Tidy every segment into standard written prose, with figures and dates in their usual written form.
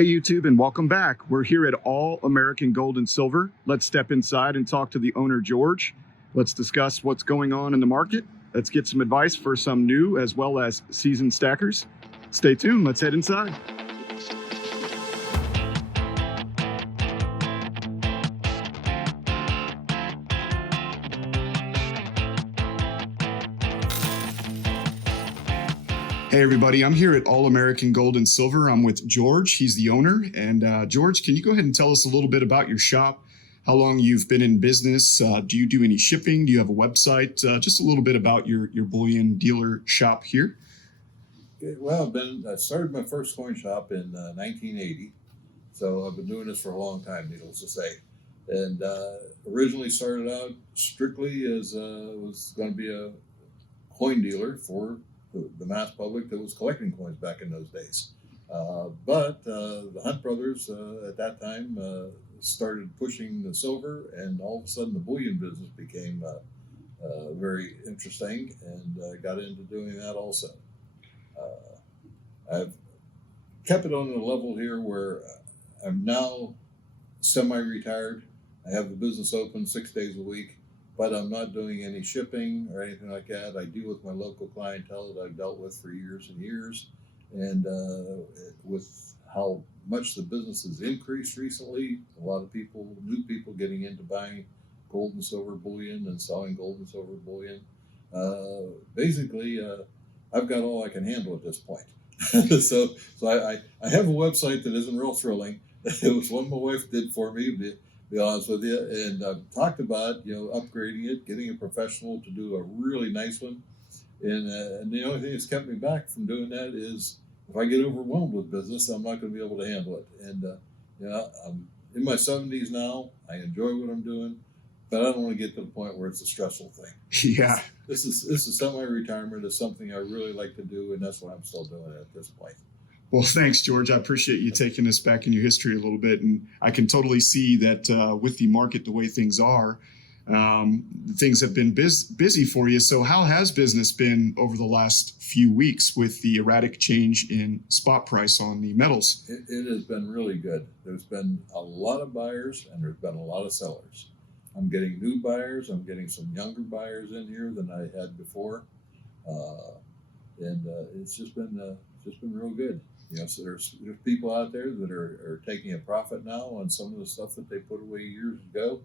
Hey YouTube, and welcome back. We're here at All American Gold and Silver. Let's step inside and talk to the owner, George. Let's discuss what's going on in the market. Let's get some advice for some new as well as seasoned stackers. Stay tuned, let's head inside. Hey everybody, I'm here at All American Gold and Silver. I'm with George, he's the owner. And George, can you go ahead and tell us a little bit about your shop, how long you've been in business? Do you do any shipping? Do you have a website? Just a little bit about your bullion dealer shop here. Well, I started my first coin shop in 1980, so I've been doing this for a long time, needless to say. And originally started out strictly as was going to be a coin dealer for the mass public that was collecting coins back in those days. But the Hunt brothers at that time started pushing the silver, and all of a sudden the bullion business became very interesting, and got into doing that also. I've kept it on a level here where I'm now semi-retired. I have the business open 6 days a week, but I'm not doing any shipping or anything like that. I deal with my local clientele that I've dealt with for years and years. And with how much the business has increased recently, a lot of people, new people getting into buying gold and silver bullion and selling gold and silver bullion. Basically, I've got all I can handle at this point. so I have a website that isn't real thrilling. It was one my wife did for me, to be honest with you, and I've talked about upgrading it, getting a professional to do a really nice one, and the only thing that's kept me back from doing that is if I get overwhelmed with business, I'm not going to be able to handle it. And I'm in my 70s now. I enjoy what I'm doing, but I don't want to get to the point where it's a stressful thing. Yeah. This is semi-retirement. It's something I really like to do, and that's what I'm still doing at this point. Well, thanks, George. I appreciate you taking us back in your history a little bit. And I can totally see that with the market, the way things are, things have been busy for you. So how has business been over the last few weeks with the erratic change in spot price on the metals? It has been really good. There's been a lot of buyers and there's been a lot of sellers. I'm getting new buyers. I'm getting some younger buyers in here than I had before. And it's just been real good. So there's people out there that are taking a profit now on some of the stuff that they put away years ago,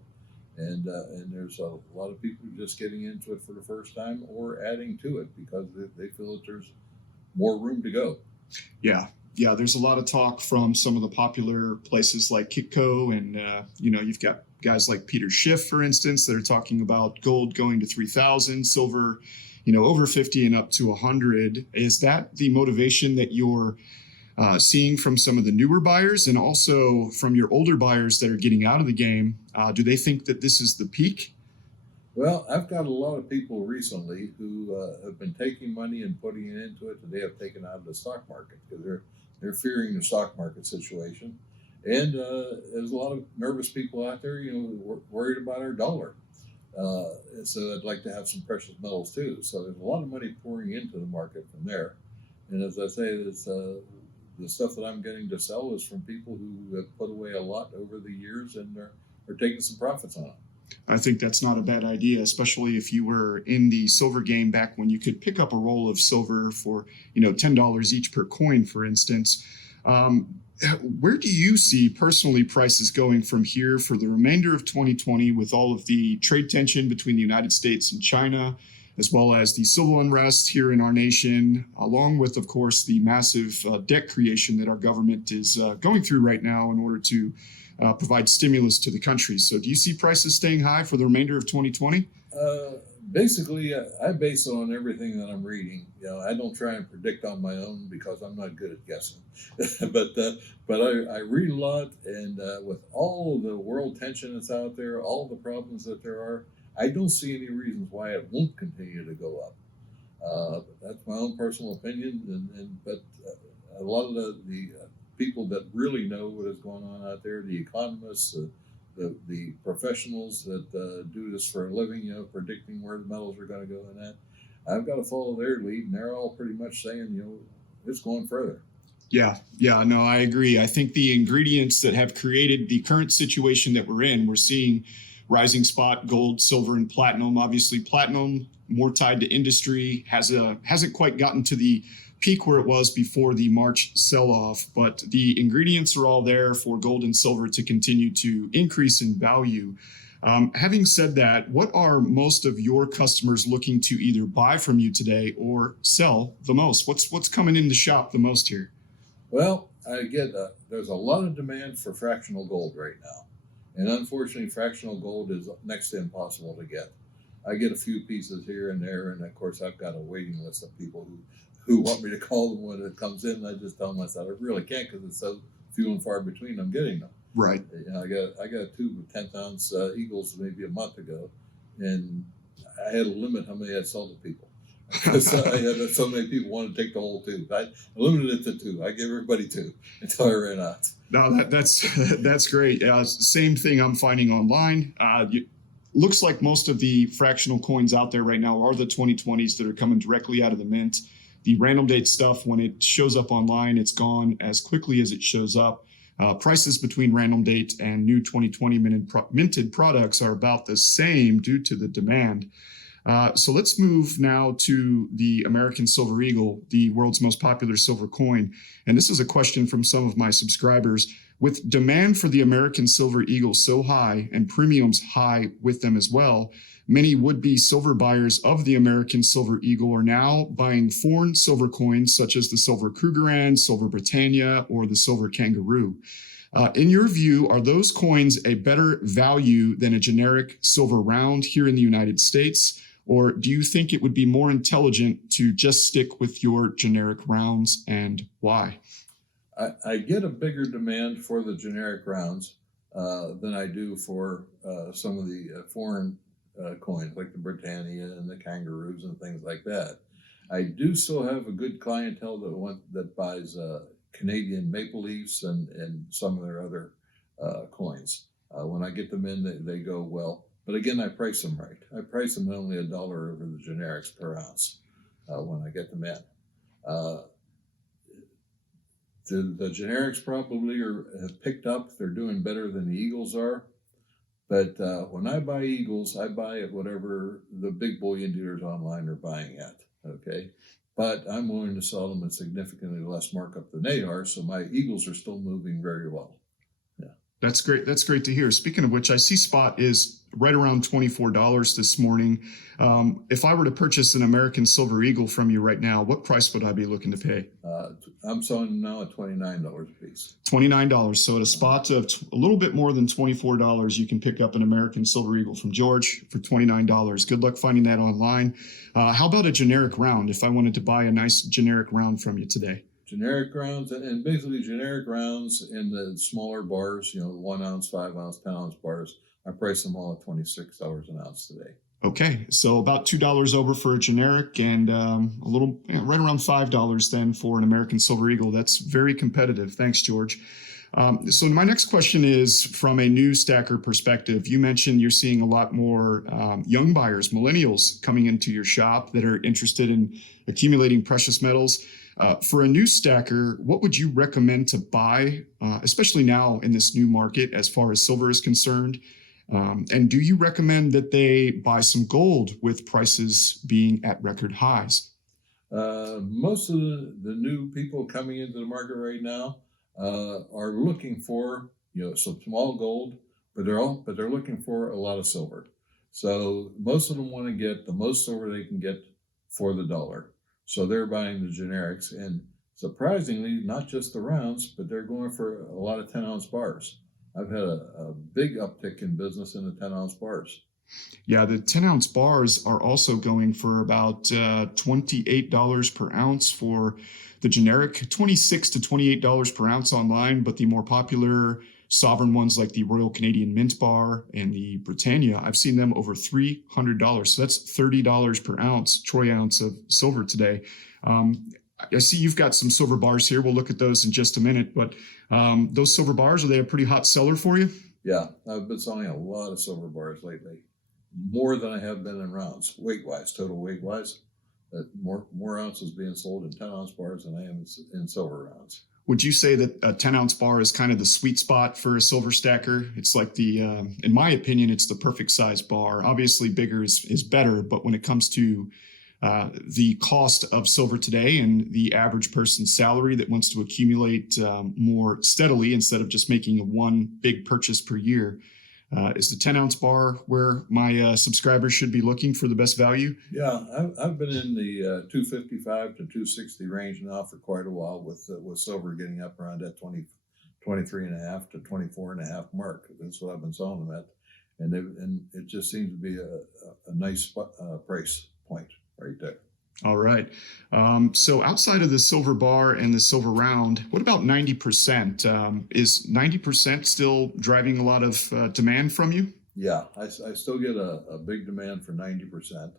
and there's a lot of people just getting into it for the first time or adding to it because they feel that there's more room to go. Yeah, there's a lot of talk from some of the popular places like Kitco, and you've got guys like Peter Schiff, for instance, that are talking about gold going to 3,000, silver, over 50 and up to 100. Is that the motivation that you're seeing from some of the newer buyers and also from your older buyers that are getting out of the game? Do they think that this is the peak? Well, I've got a lot of people recently who have been taking money and putting it into it that they have taken out of the stock market because they're fearing the stock market situation. And there's a lot of nervous people out there, worried about our dollar. So I'd like to have some precious metals too. So there's a lot of money pouring into the market from there. And as I say, the stuff that I'm getting to sell is from people who have put away a lot over the years and are taking some profits on it. I think that's not a bad idea, especially if you were in the silver game back when you could pick up a roll of silver for, $10 each per coin, for instance. Where do you see personally prices going from here for the remainder of 2020 with all of the trade tension between the United States and China, as well as the civil unrest here in our nation, along with, of course, the massive debt creation that our government is going through right now in order to provide stimulus to the country? So do you see prices staying high for the remainder of 2020? Basically, I base it on everything that I'm reading. I don't try and predict on my own because I'm not good at guessing. but I read a lot, and with all the world tension that's out there, all the problems that there are, I don't see any reasons why it won't continue to go up. That's my own personal opinion, but a lot of the people that really know what is going on out there, the economists, the professionals that do this for a living, predicting where the metals are going to go and that, I've got to follow their lead, and they're all pretty much saying, it's going further. Yeah, no, I agree. I think the ingredients that have created the current situation that we're in, we're seeing rising spot, gold, silver, and platinum. Obviously, platinum more tied to industry hasn't quite gotten to the peak where it was before the March sell-off, but the ingredients are all there for gold and silver to continue to increase in value. Having said that, what are most of your customers looking to either buy from you today or sell the most? What's coming in the shop the most here? Well, I get there's a lot of demand for fractional gold right now, and unfortunately, fractional gold is next to impossible to get. I get a few pieces here and there, and of course, I've got a waiting list of people who want me to call them when it comes in. And I just tell them I really can't because it's so few and far between I'm getting them. Right. You know, I got a tube of 10-ounce Eagles maybe a month ago, and I had a limit how many I'd sold to people. Because I had so many people want to take the whole tube. I limited it to two. I gave everybody two until I ran out. No, that's great. Same thing I'm finding online. Looks like most of the fractional coins out there right now are the 2020s that are coming directly out of the mint. The random date stuff, when it shows up online, it's gone as quickly as it shows up. Prices between random date and new 2020 minted products are about the same due to the demand. So let's move now to the American Silver Eagle, the world's most popular silver coin. And this is a question from some of my subscribers. With demand for the American Silver Eagle so high and premiums high with them as well, many would-be silver buyers of the American Silver Eagle are now buying foreign silver coins such as the Silver Krugerrand, Silver Britannia, or the Silver Kangaroo. In your view, are those coins a better value than a generic silver round here in the United States? Or do you think it would be more intelligent to just stick with your generic rounds, and why? I get a bigger demand for the generic rounds than I do for some of the foreign coins like the Britannia and the Kangaroos and things like that. I do still have a good clientele that buys Canadian maple leafs and some of their other coins. When I get them in, they go well. But again, I price them right. I price them only $1 over the generics per ounce when I get them in. The generics probably have picked up. They're doing better than the Eagles are. But when I buy Eagles, I buy at whatever the big bullion dealers online are buying at. Okay. But I'm willing to sell them at significantly less markup than they are. So my Eagles are still moving very well. Yeah. That's great. That's great to hear. Speaking of which, I see spot is right around $24 this morning. If I were to purchase an American Silver Eagle from you right now, what price would I be looking to pay? I'm selling now at $29 a piece. $29. So at a spot of a little bit more than $24, you can pick up an American Silver Eagle from George for $29. Good luck finding that online. How about a generic round if I wanted to buy a nice generic round from you today? Generic rounds, and basically generic rounds in the smaller bars, 1 ounce, 5 ounce, 10 ounce bars. I price them all at $26 an ounce today. Okay, so about $2 over for a generic and a little, right around $5 then for an American Silver Eagle. That's very competitive. Thanks, George. So my next question is from a new stacker perspective. You mentioned you're seeing a lot more young buyers, millennials, coming into your shop that are interested in accumulating precious metals. For a new stacker, what would you recommend to buy, especially now in this new market as far as silver is concerned? And do you recommend that they buy some gold with prices being at record highs? Most of the new people coming into the market right now are looking for some small gold, but they're looking for a lot of silver. So most of them want to get the most silver they can get for the dollar. So they're buying the generics, and surprisingly, not just the rounds, but they're going for a lot of 10-ounce bars. I've had a big uptick in business in the 10-ounce bars. Yeah, the 10-ounce bars are also going for about $28 per ounce for the generic, $26 to $28 per ounce online, but the more popular sovereign ones like the Royal Canadian Mint Bar and the Britannia, I've seen them over $300. So that's $30 per ounce, troy ounce of silver today. I see you've got some silver bars here. We'll look at those in just a minute, but those silver bars, are they a pretty hot seller for you? Yeah, I've been selling a lot of silver bars lately, more than I have been in rounds, weight-wise, total weight-wise. More ounces being sold in 10-ounce bars than I am in silver rounds. Would you say that a 10-ounce bar is kind of the sweet spot for a silver stacker? It's like in my opinion, it's the perfect size bar. Obviously, bigger is better, but when it comes to the cost of silver today and the average person's salary that wants to accumulate more steadily instead of just making one big purchase per year, is the 10-ounce bar where my subscribers should be looking for the best value? Yeah, I've been in the 255 to 260 range now for quite a while, with silver getting up around that 23 and a half to 24 and a half mark. That's what I've been selling them at, and it just seems to be a nice price point right there. All right. So outside of the silver bar and the silver round, what about 90%? Is 90% still driving a lot of demand from you? Yeah, I still get a big demand for 90%.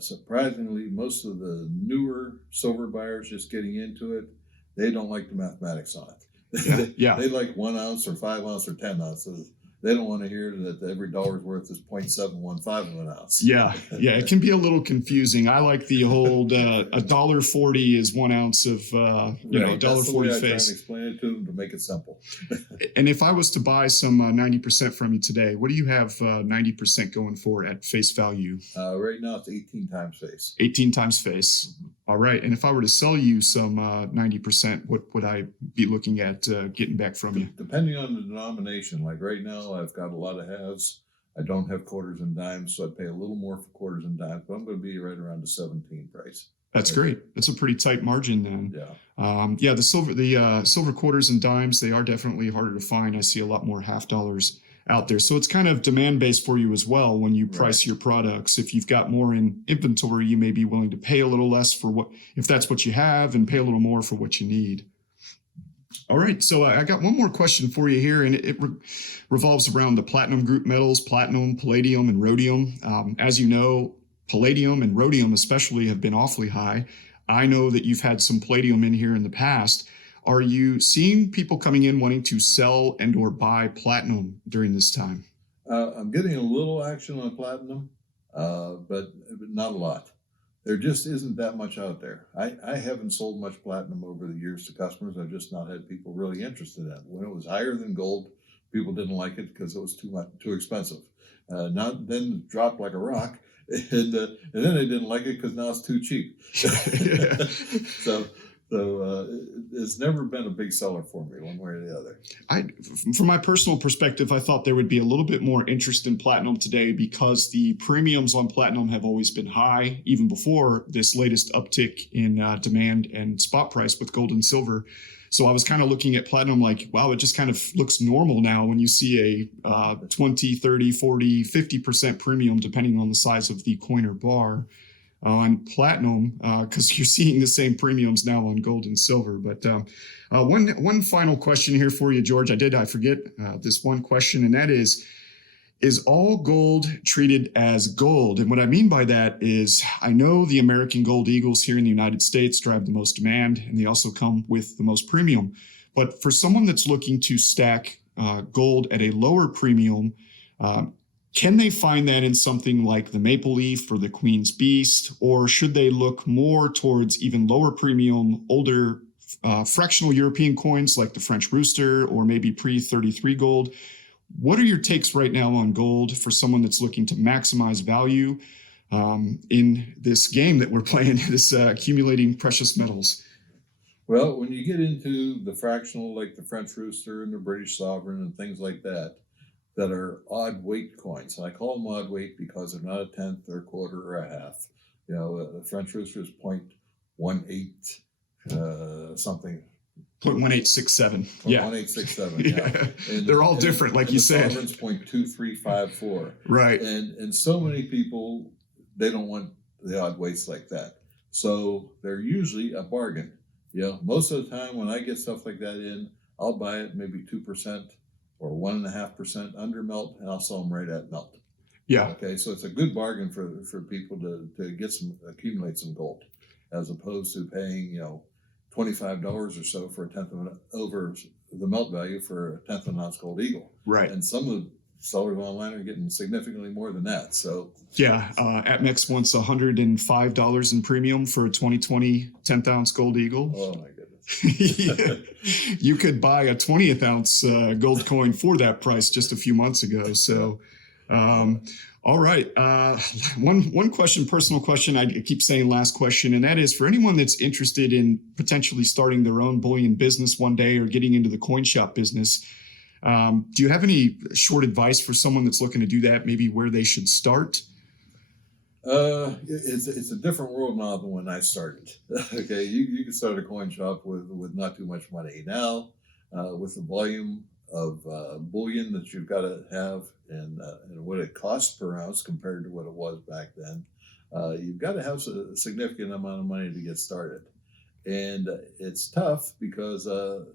Surprisingly, most of the newer silver buyers just getting into it, they don't like the mathematics on it. Yeah. They like 1 ounce or 5 ounce or 10 ounces. They don't want to hear that every dollar's worth is 0.715 of an ounce. Yeah, it can be a little confusing. I like the whole $1.40 is 1 ounce of $1.40 That's the way I try and face. explain it to them to make it simple. And if I was to buy some 90% from you today, what do you have 90% going for at face value? Right now it's 18 times face. 18 times face. All right. And if I were to sell you some 90%, what would I be looking at getting back from you? Depending on the denomination, like right now I've got a lot of halves. I don't have quarters and dimes, so I pay a little more for quarters and dimes, but I'm going to be right around the 17 price. That's great. That's a pretty tight margin then. Yeah. The silver quarters and dimes, they are definitely harder to find. I see a lot more half dollars out there. So it's kind of demand based for you as well when you price your products. If you've got more in inventory, you may be willing to pay a little less for if that's what you have, and pay a little more for what you need. All right. So I got one more question for you here, and it revolves around the platinum group metals: platinum, palladium, and rhodium. As you know, palladium and rhodium especially have been awfully high. I know that you've had some palladium in here in the past. Are you seeing people coming in wanting to sell and or buy platinum during this time? I'm getting a little action on platinum, but not a lot. There just isn't that much out there. I haven't sold much platinum over the years to customers. I've just not had people really interested in it. When it was higher than gold, people didn't like it because it was too expensive. Then it dropped like a rock, and then they didn't like it because now it's too cheap. So it's never been a big seller for me one way or the other. From my personal perspective, I thought there would be a little bit more interest in platinum today because the premiums on platinum have always been high, even before this latest uptick in demand and spot price with gold and silver. So I was kind of looking at platinum like, wow, it just kind of looks normal now when you see a 20, 30, 40, 50% premium, depending on the size of the coin or bar, on platinum, because you're seeing the same premiums now on gold and silver. But one final question here for you, George. I forget this one question, and that is all gold treated as gold? And what I mean by that is I know the American Gold Eagles here in the United States drive the most demand, and they also come with the most premium. But for someone that's looking to stack gold at a lower premium, can they find that in something like the Maple Leaf or the Queen's Beast, or should they look more towards even lower premium, older fractional European coins like the French Rooster or maybe pre-33 gold? What are your takes right now on gold for someone that's looking to maximize value in this game that we're playing, this accumulating precious metals? Well, when you get into the fractional, like the French Rooster and the British Sovereign and things like that are odd weight coins. And I call them odd weight because they're not a tenth or a quarter or a half. You know, the French Rooster is 0.18 something. 0.1867. Yeah. 0.1867. Yeah. And, they're all different, like you said. Sovereign's 0.2354. Right. And so many people, they don't want the odd weights like that. So they're usually a bargain. You know, most of the time when I get stuff like that in, I'll buy it maybe 2% or 1.5% under melt, and I'll sell them right at melt. Yeah. Okay, so it's a good bargain for people to accumulate some gold, as opposed to paying $25 or so for over the melt value for a tenth of an ounce gold eagle. Right. And some of the sellers online are getting significantly more than that. So yeah, APMEX wants $105 in premium for a 2020 10th ounce gold eagle. Oh my goodness. Yeah. You could buy a 20th ounce gold coin for that price just a few months ago. So, all right. One question, personal question. I keep saying last question, and that is for anyone that's interested in potentially starting their own bullion business one day or getting into the coin shop business. Do you have any short advice for someone that's looking to do that? Maybe where they should start? It's a different world now than when I started. Okay, you can start a coin shop with not too much money. Now, with the volume of bullion that you've got to have and what it costs per ounce compared to what it was back then, you've got to have a significant amount of money to get started. And it's tough because it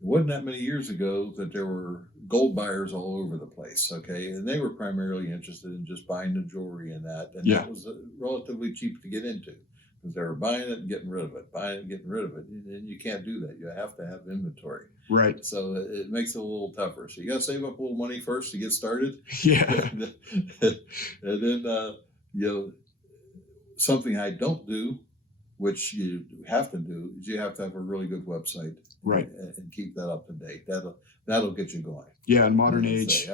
wasn't that many years ago that there were gold buyers all over the place, okay? And they were primarily interested in just buying the jewelry and that. And that was relatively cheap to get into because they were buying it and getting rid of it, buying it and getting rid of it. And you can't do that. You have to have inventory. Right. So it makes it a little tougher. So you got to save up a little money first to get started. Yeah. And then, something I don't do, which you have to do, is you have to have a really good website, right, and keep that up to date. That'll get you going. Yeah, in modern age,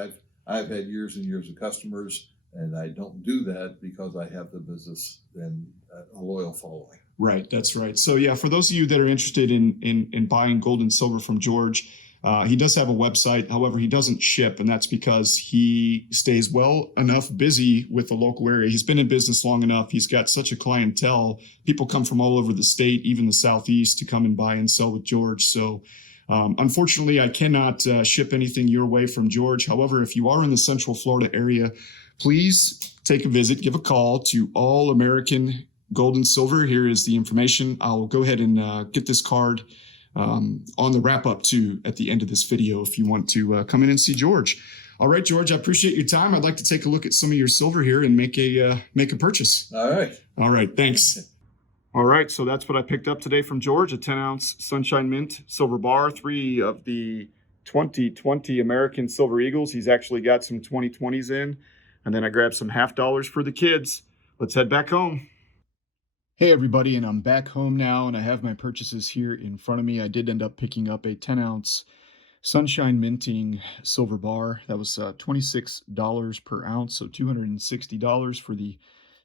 I've had years and years of customers, and I don't do that because I have the business and a loyal following. Right, that's right. So yeah, for those of you that are interested in buying gold and silver from George, he does have a website. However, he doesn't ship, and that's because he stays well enough busy with the local area. He's been in business long enough. He's got such a clientele. People come from all over the state, even the Southeast, to come and buy and sell with George. So unfortunately, I cannot ship anything your way from George. However, if you are in the Central Florida area, please take a visit, give a call to All American Gold and Silver. Here is the information. I'll go ahead and get this card on the wrap up too at the end of this video if you want to come in and see George. All right, George, I appreciate your time. I'd like to take a look at some of your silver here and make a purchase. All right. All right, thanks. All right, so that's what I picked up today from George, a 10-ounce Sunshine Mint silver bar, 3 of the 2020 American Silver Eagles. He's actually got some 2020s in, and then I grabbed some $50 for the kids. Let's head back home. Hey everybody, and I'm back home now, and I have my purchases here in front of me. I did end up picking up a 10-ounce Sunshine Minting silver bar. That was $26 per ounce, so $260 for the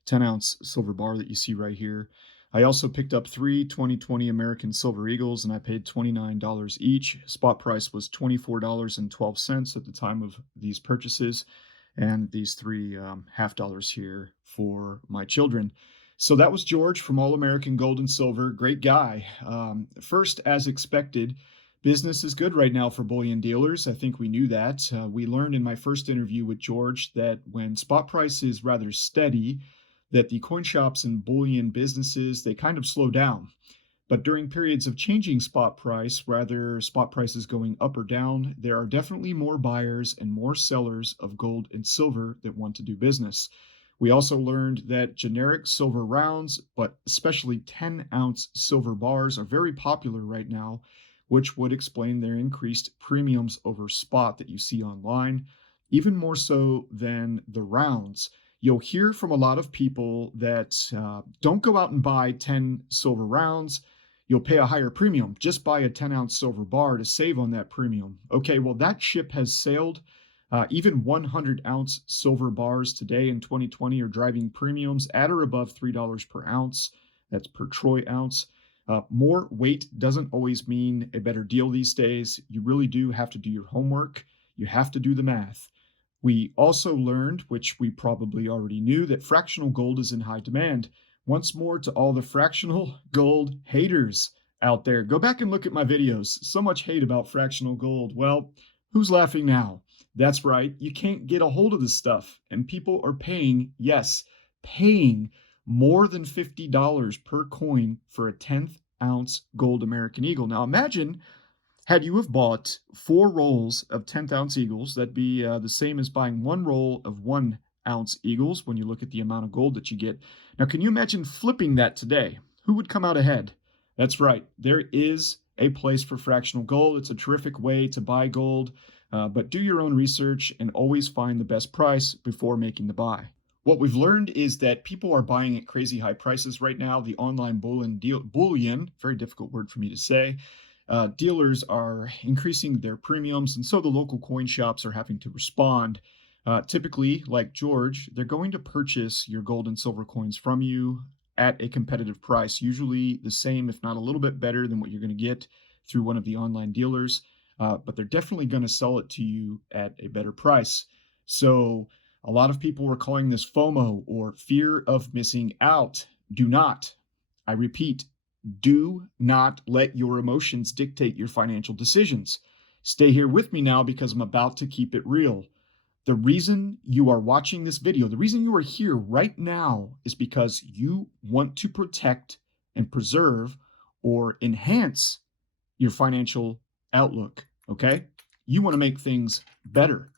10-ounce silver bar that you see right here. I also picked up 3 2020 American Silver Eagles, and I paid $29 each. Spot price was $24.12 at the time of these purchases, and these 3 $50 here for my children. So that was George from All American Gold and Silver. Great guy. First, as expected, business is good right now for bullion dealers. I think we knew that. We learned in my first interview with George that when spot price is rather steady, that the coin shops and bullion businesses, they kind of slow down. But during periods of changing spot price, rather spot prices going up or down, there are definitely more buyers and more sellers of gold and silver that want to do business. We also learned that generic silver rounds, but especially 10-ounce silver bars, are very popular right now, which would explain their increased premiums over spot that you see online, even more so than the rounds. You'll hear from a lot of people that don't go out and buy 10 silver rounds. You'll pay a higher premium. Just buy a 10-ounce silver bar to save on that premium. Okay, well, that ship has sailed. Even 100-ounce silver bars today in 2020 are driving premiums at or above $3 per ounce. That's per troy ounce. More weight doesn't always mean a better deal these days. You really do have to do your homework. You have to do the math. We also learned, which we probably already knew, that fractional gold is in high demand. Once more, to all the fractional gold haters out there, go back and look at my videos. So much hate about fractional gold. Well, who's laughing now? That's right, you can't get a hold of this stuff, and people are paying, yes, paying more than $50 per coin for a 10th ounce gold American Eagle. Now imagine, had you have bought 4 rolls of 10th ounce Eagles, that'd be the same as buying 1 roll of 1 ounce Eagles when you look at the amount of gold that you get. Now, can you imagine flipping that today? Who would come out ahead? That's right, there is a place for fractional gold. It's a terrific way to buy gold. But do your own research and always find the best price before making the buy. What we've learned is that people are buying at crazy high prices right now. The online bullion, very difficult word for me to say, dealers are increasing their premiums, and so the local coin shops are having to respond. Typically, like George, they're going to purchase your gold and silver coins from you at a competitive price, usually the same, if not a little bit better than what you're going to get through one of the online dealers. But they're definitely going to sell it to you at a better price. So a lot of people were calling this FOMO, or fear of missing out. Do not, I repeat, do not let your emotions dictate your financial decisions. Stay here with me now because I'm about to keep it real. The reason you are watching this video, the reason you are here right now, is because you want to protect and preserve or enhance your financial outlook, okay? You want to make things better.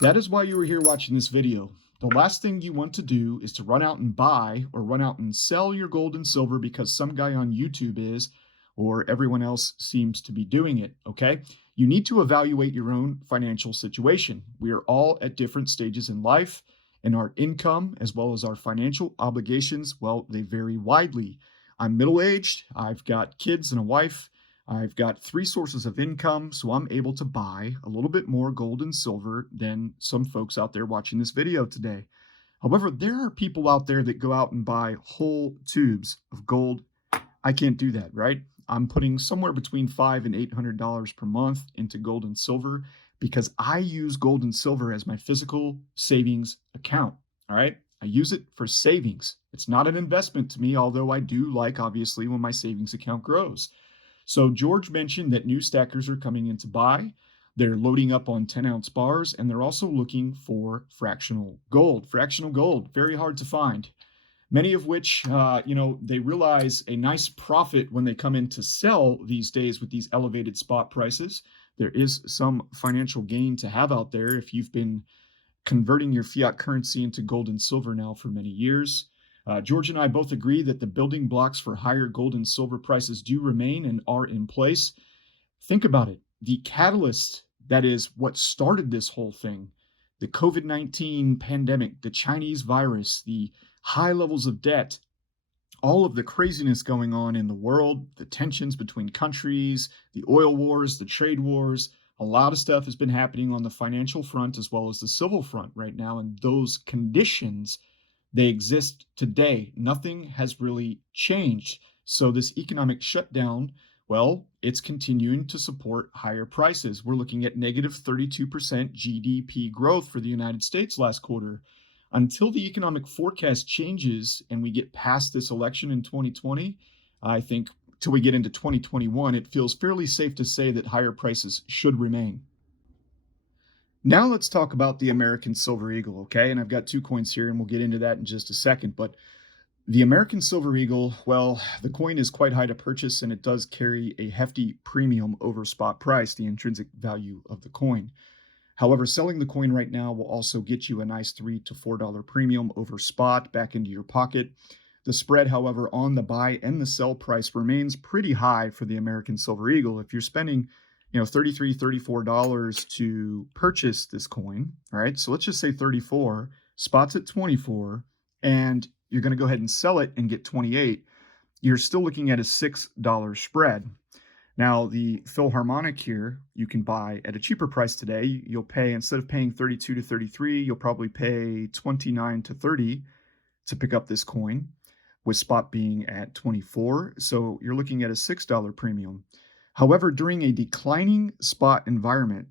That is why you are here watching this video. The last thing you want to do is to run out and buy or run out and sell your gold and silver because some guy on YouTube is, or everyone else seems to be doing it, okay? You need to evaluate your own financial situation. We are all at different stages in life, and our income as well as our financial obligations, well, they vary widely. I'm middle-aged, I've got kids and a wife, I've got 3 sources of income, so I'm able to buy a little bit more gold and silver than some folks out there watching this video today. However, there are people out there that go out and buy whole tubes of gold. I can't do that, right? I'm putting somewhere between $500 and $800 per month into gold and silver because I use gold and silver as my physical savings account, all right? I use it for savings. It's not an investment to me, although I do like, obviously, when my savings account grows. So George mentioned that new stackers are coming in to buy. They're loading up on 10-ounce bars, and they're also looking for fractional gold. Fractional gold, very hard to find. Many of which, they realize a nice profit when they come in to sell these days with these elevated spot prices. There is some financial gain to have out there if you've been converting your fiat currency into gold and silver now for many years. George and I both agree that the building blocks for higher gold and silver prices do remain and are in place. Think about it. The catalyst, that is what started this whole thing, the COVID-19 pandemic, the Chinese virus, the high levels of debt, all of the craziness going on in the world, the tensions between countries, the oil wars, the trade wars, a lot of stuff has been happening on the financial front as well as the civil front right now. And those conditions, they exist today. Nothing has really changed. So this economic shutdown, well, it's continuing to support higher prices. We're looking at negative 32% GDP growth for the United States last quarter. Until the economic forecast changes and we get past this election in 2020, I think till we get into 2021, it feels fairly safe to say that higher prices should remain. Now let's talk about the American Silver Eagle, okay? And I've got 2 coins here, and we'll get into that in just a second. But the American Silver Eagle, well, the coin is quite high to purchase, and it does carry a hefty premium over spot price, the intrinsic value of the coin. However, selling the coin right now will also get you a nice $3 to $4 premium over spot back into your pocket. The spread, however, on the buy and the sell price remains pretty high for the American Silver Eagle. If you're spending $33, $34 to purchase this coin, all right? So let's just say 34, spot's at 24, and you're going to go ahead and sell it and get 28. You're still looking at a $6 spread. Now, the Philharmonic here, you can buy at a cheaper price today. You'll pay, instead of paying 32 to 33, you'll probably pay 29 to 30 to pick up this coin, with spot being at 24. So you're looking at a $6 premium. However, during a declining spot environment,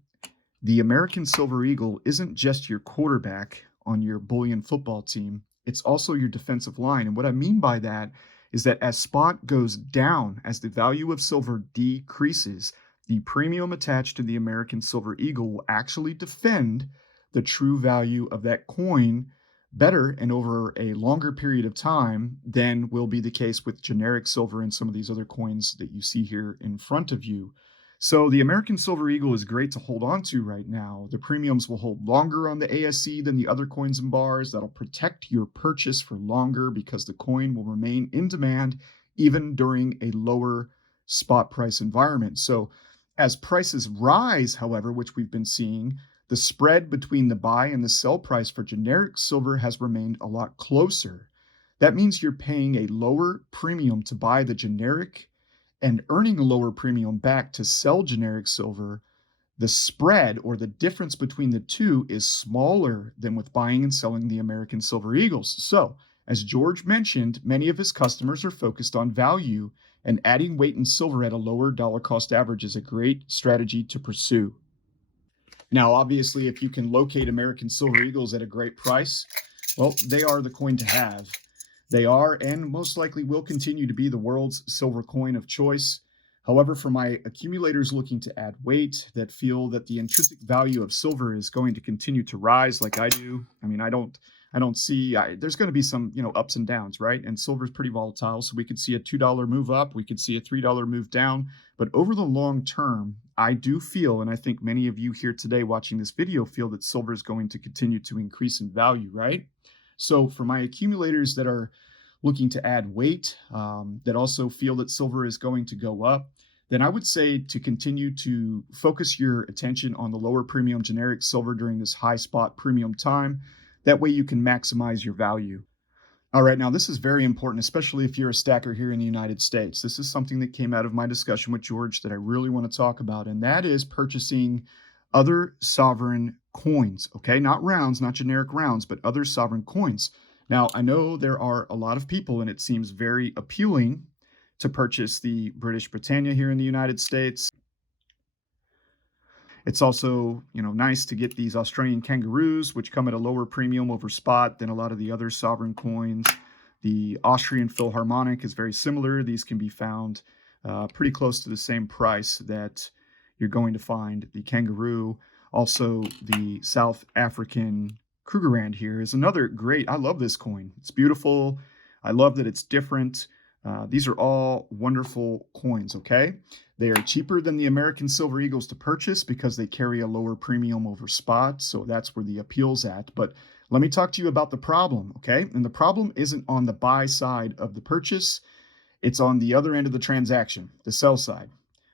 the American Silver Eagle isn't just your quarterback on your bullion football team. It's also your defensive line. And what I mean by that is that as spot goes down, as the value of silver decreases, the premium attached to the American Silver Eagle will actually defend the true value of that coin better and over a longer period of time than will be the case with generic silver and some of these other coins that you see here in front of you. So the American Silver Eagle is great to hold on to right now. The premiums will hold longer on the ASC than the other coins and bars. That'll protect your purchase for longer because the coin will remain in demand even during a lower spot price environment. So as prices rise, however, which we've been seeing, the spread between the buy and the sell price for generic silver has remained a lot closer. That means you're paying a lower premium to buy the generic and earning a lower premium back to sell generic silver. The spread or the difference between the two is smaller than with buying and selling the American Silver Eagles. So, as George mentioned, many of his customers are focused on value, and adding weight in silver at a lower dollar cost average is a great strategy to pursue. Now, obviously, if you can locate American Silver Eagles at a great price, well, they are the coin to have. They are and most likely will continue to be the world's silver coin of choice. However, for my accumulators looking to add weight that feel that the intrinsic value of silver is going to continue to rise like I do, I mean, I don't see, there's going to be some, ups and downs, right? And silver is pretty volatile. So we could see a $2 move up. We could see a $3 move down. But over the long term, I do feel, and I think many of you here today watching this video feel that silver is going to continue to increase in value, right? So for my accumulators that are looking to add weight, that also feel that silver is going to go up, then I would say to continue to focus your attention on the lower premium generic silver during this high spot premium time. That way you can maximize your value. All right, now this is very important, especially if you're a stacker here in the United States. This is something that came out of my discussion with George that I really want to talk about, and that is purchasing other sovereign coins, okay? Not rounds, not generic rounds, but other sovereign coins. Now, I know there are a lot of people, and it seems very appealing to purchase the British Britannia here in the United States. It's also, nice to get these Australian kangaroos, which come at a lower premium over spot than a lot of the other sovereign coins. The Austrian Philharmonic is very similar. These can be found pretty close to the same price that you're going to find the kangaroo. Also, the South African Krugerrand here is another great, I love this coin. It's beautiful. I love that it's different. These are all wonderful coins, okay? They are cheaper than the American Silver Eagles to purchase because they carry a lower premium over spot, so that's where the appeal's at. But let me talk to you about the problem, okay? And the problem isn't on the buy side of the purchase, it's on the other end of the transaction, the sell side.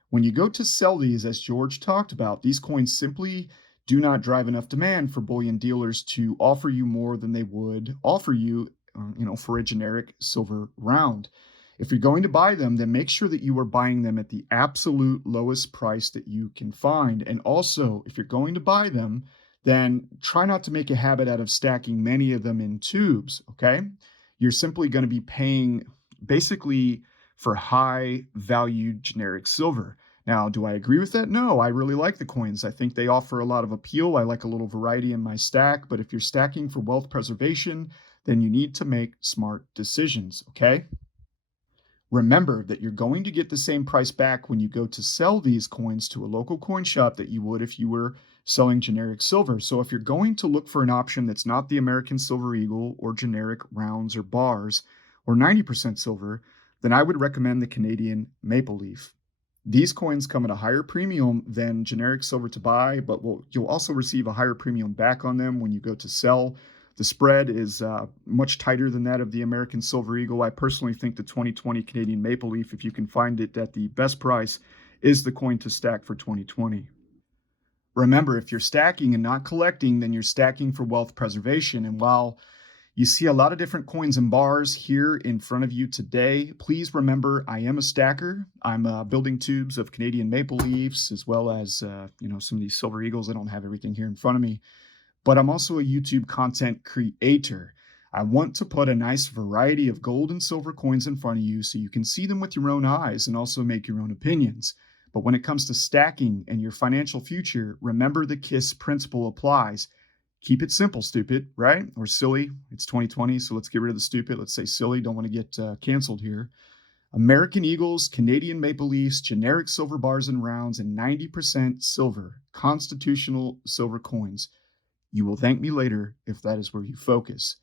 When you go to sell these, as George talked about, these coins simply do not drive enough demand for bullion dealers to offer you more than they would offer you, for a generic silver round. If you're going to buy them, then make sure that you are buying them at the absolute lowest price that you can find. And also, if you're going to buy them, then try not to make a habit out of stacking many of them in tubes, okay? You're simply going to be paying basically for high valued generic silver. Now, do I agree with that? No, I really like the coins. I think they offer a lot of appeal. I like a little variety in my stack, but if you're stacking for wealth preservation, then you need to make smart decisions, okay? Remember that you're going to get the same price back when you go to sell these coins to a local coin shop that you would if you were selling generic silver. So if you're going to look for an option that's not the American Silver Eagle or generic rounds or bars or 90% silver, then I would recommend the Canadian Maple Leaf. These coins come at a higher premium than generic silver to buy, but you'll also receive a higher premium back on them when you go to sell. The spread is much tighter than that of the American Silver Eagle. I personally think the 2020 Canadian Maple Leaf, if you can find it at the best price, is the coin to stack for 2020. Remember, if you're stacking and not collecting, then you're stacking for wealth preservation. And while you see a lot of different coins and bars here in front of you today, please remember I am a stacker. I'm building tubes of Canadian Maple Leafs as well as some of these Silver Eagles. I don't have everything here in front of me. But I'm also a YouTube content creator. I want to put a nice variety of gold and silver coins in front of you so you can see them with your own eyes and also make your own opinions. But when it comes to stacking and your financial future, remember the KISS principle applies. Keep it simple, stupid, right? Or silly. It's 2020, so let's get rid of the stupid. Let's say silly. Don't want to get canceled here. American Eagles, Canadian Maple Leafs, generic silver bars and rounds, and 90% silver, constitutional silver coins. You will thank me later if that is where you focus.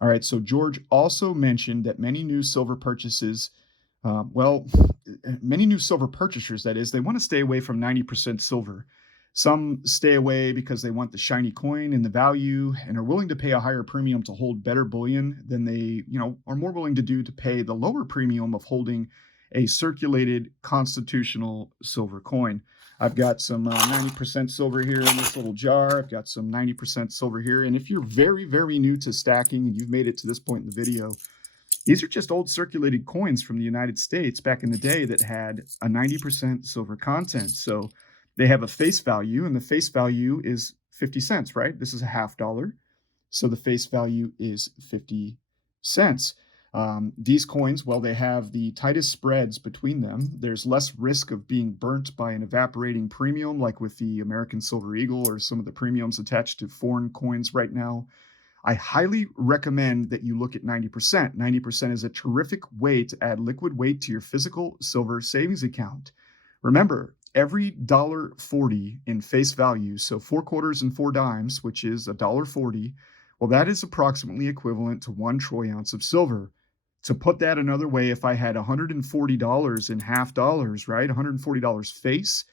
All right, so George also mentioned that many new silver purchasers, many new silver purchasers, that is, they want to stay away from 90% silver. Some stay away because they want the shiny coin and the value and are willing to pay a higher premium to hold better bullion than they, are more willing to do to pay the lower premium of holding a circulated constitutional silver coin. I've got some 90% silver here in this little jar. I've got some 90% silver here. And if you're very, very new to stacking and you've made it to this point in the video, these are just old circulated coins from the United States back in the day that had a 90% silver content. So they have a face value, and the face value is 50 cents, right? This is a $0.50. So the face value is 50 cents. These coins, well, they have the tightest spreads between them. There's less risk of being burnt by an evaporating premium, like with the American Silver Eagle or some of the premiums attached to foreign coins right now. I highly recommend that you look at 90%. 90% is a terrific way to add liquid weight to your physical silver savings account. Remember, every $1.40 in face value, so 4 quarters and 4 dimes, which is $1.40, well, that is approximately equivalent to 1 troy ounce of silver. To put that another way, if I had $140 in half dollars, right, $140 face,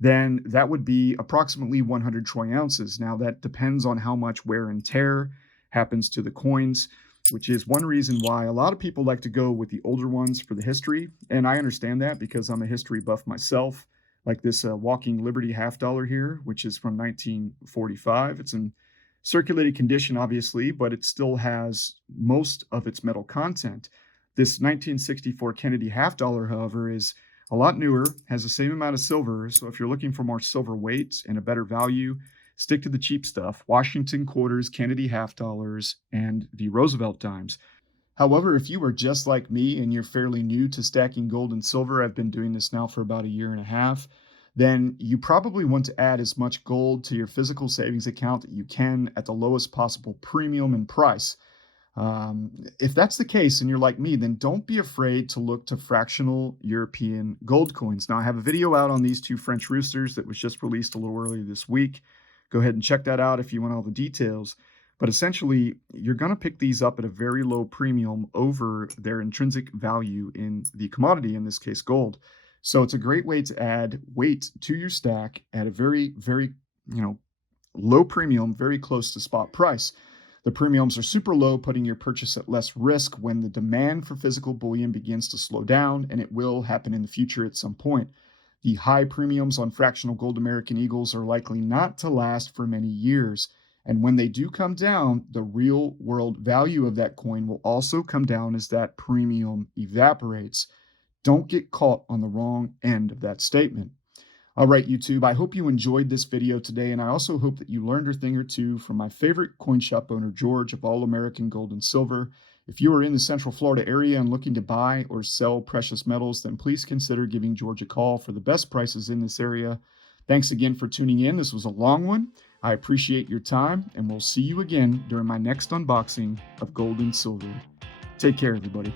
then that would be approximately 100 troy ounces. Now, that depends on how much wear and tear happens to the coins, which is one reason why a lot of people like to go with the older ones for the history. And I understand that because I'm a history buff myself, like this Walking Liberty $half here, which is from 1945. It's in circulated condition, obviously, but it still has most of its metal content. This 1964 Kennedy $half, however, is a lot newer, has the same amount of silver. So if you're looking for more silver weight and a better value, stick to the cheap stuff: Washington quarters, Kennedy $half, and the Roosevelt dimes. However, if you are just like me and you're fairly new to stacking gold and silver, I've been doing this now for about 1.5 years, then you probably want to add as much gold to your physical savings account that you can at the lowest possible premium and price. If that's the case and you're like me, then don't be afraid to look to fractional European gold coins. Now, I have a video out on these 2 French roosters that was just released a little earlier this week. Go ahead and check that out if you want all the details. But essentially, you're going to pick these up at a very low premium over their intrinsic value in the commodity, in this case, gold. So it's a great way to add weight to your stack at a very, very, low premium, very close to spot price. The premiums are super low, putting your purchase at less risk when the demand for physical bullion begins to slow down, and it will happen in the future at some point. The high premiums on fractional gold American Eagles are likely not to last for many years. And when they do come down, the real world value of that coin will also come down as that premium evaporates. Don't get caught on the wrong end of that statement. All right, YouTube, I hope you enjoyed this video today, and I also hope that you learned a thing or two from my favorite coin shop owner, George, of All American Gold and Silver. If you are in the Central Florida area and looking to buy or sell precious metals, then please consider giving George a call for the best prices in this area. Thanks again for tuning in. This was a long one. I appreciate your time, and we'll see you again during my next unboxing of gold and silver. Take care, everybody.